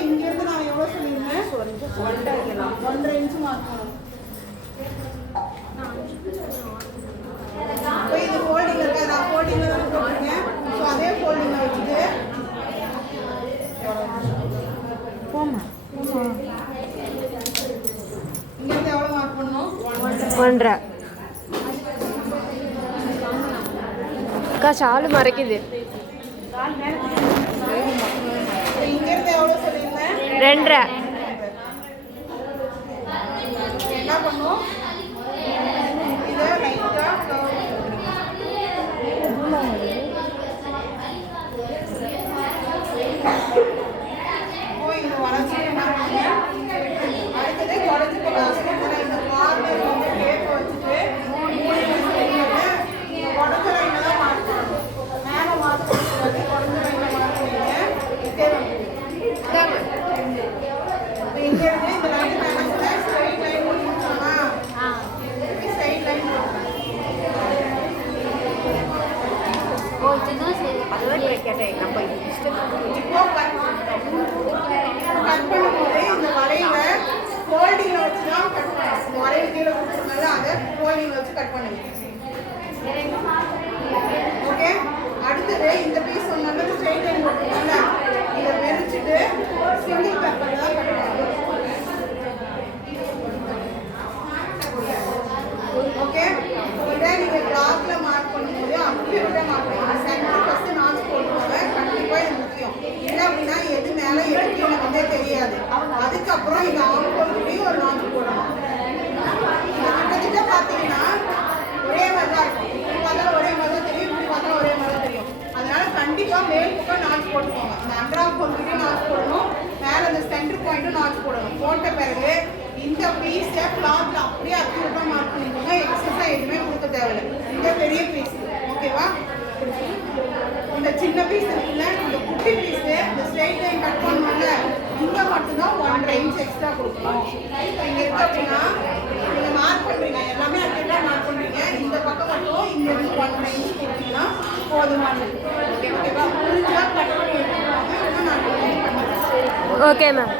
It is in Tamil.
இங்கேருந்து நான் எவ்வளோ சொல்லியிருந்தேன்? 1.5 இன்ச்சு மார்க் பண்ணணும். இப்போ இது ஃபோல்டிங் இருக்கா? நான் ஃபோல்டிங்கில் தான் போட்டிருக்கேன். ஸோ அதே ஃபோல்டிங்கில் வச்சுட்டு இங்கேருந்து எவ்வளோ மார்க் பண்ணணும்? 1.5. அக்கா ஷாலு மறைக்குது. இங்கேருந்து எவ்வளோ சொல்லியிருந்தேன்? 2.5. என்ன பண்ணும்? இதை லைட்டாக இந்த வளர்ச்சி அடுத்தது குறைச்சி போகாமல் இந்த கார்னர் வந்து டேப் வச்சுட்டு குறைஞ்ச லைனில் தான் மார்க் பண்ணணும். மேலே மார்க் பண்ணக்கூடாது, குறைஞ்ச லைனில் மார்க் பண்ணிங்க. இங்கேருந்து இந்த லைன் மேலே ஸ்ட்ரைட் லைன் முடிச்சோமா? ஸ்ட்ரைட் லைன் கட் பண்ணும்போது இந்த வளைவை ஃபோல்டிங்கில் வச்சு தான் கட் பண்ணணும். இந்த வளைவு கீழே கொடுத்துருந்தால அதை ஃபோல்டிங்கில் வச்சு கட் பண்ணுங்க. ஓகே, அடுத்தது இந்த பீஸ் சொன்னாங்க ஸ்ட்ரெயிட் லைன் போட்டுருக்காங்க. இதை மெரிச்சிட்டு சிங்கிள் பேப்பர் தான் கட் பண்ணணும். ஓகே, இதை நீங்கள் கிளாத்தில் மார்க் பண்ணும்போது அப்படியே மார்க் பண்ணணும். சென்டர் ஃபஸ்ட்டு நாச்சு போட்டுக்கோங்க. கண்டிப்பாக இது முக்கியம். இல்லை அப்படின்னா எது மேலே எது கீழே வந்தே தெரியாது. அதுக்கப்புறம் இந்த ஆம்கோல்லையும் ஒரு நாச்சு போடணும். இது கிட்டத்தட்ட பார்த்தீங்கன்னா ஒரே மாதிரி தான் இருக்கும். இப்படி பார்த்தாலும் ஒரே மாதிரி தான் தெரியும், இப்படி பார்த்தாலும் ஒரே மாதிரி தான் தெரியும். அதனால கண்டிப்பாக மேல் பக்கம் நாச்சு போட்டுக்கோங்க. இந்த அண்டர் கோல்கிட்டையும் நாச்சு போடணும், மேலே இந்த சென்டர் பாயிண்ட்டும் நாச்சு போடணும். போட்ட பிறகு இந்த பீஸை கிளாத்தில் அப்படியே அக்யூரேட்டாக மார்க் பண்ணிக்கோங்க. எக்ஸஸாக எதுவுமே கொடுக்க தேவையில்லை. இந்த பெரிய பீஸ் ஓகேவா? இந்த சின்ன பீஸ் இருக்குல்ல, இந்த குட்டி பீஸு இந்த ஸ்ட்ரெயிட் லைன் கட் பண்ணுவாங்க. இங்கே மட்டும்தான் 1.5 இன்ச் எக்ஸ்ட்ரா கொடுக்கணும். இப்போ இங்கே இருக்கு அப்படின்னா நீங்கள் மார்க் பண்ணுறீங்க, எல்லாமே அக்யூரேட்டாக மார்க் பண்ணுறீங்க. இந்த பக்கம் மட்டும் இங்கேருந்து 1.5 இன்ச் கொடுத்தீங்கன்னா போதுமானது. ஓகேவா? புரிஞ்சா கட் பண்ணி எடுத்துக்கோங்க. நான் பண்ணுறேன். Okay ma'am.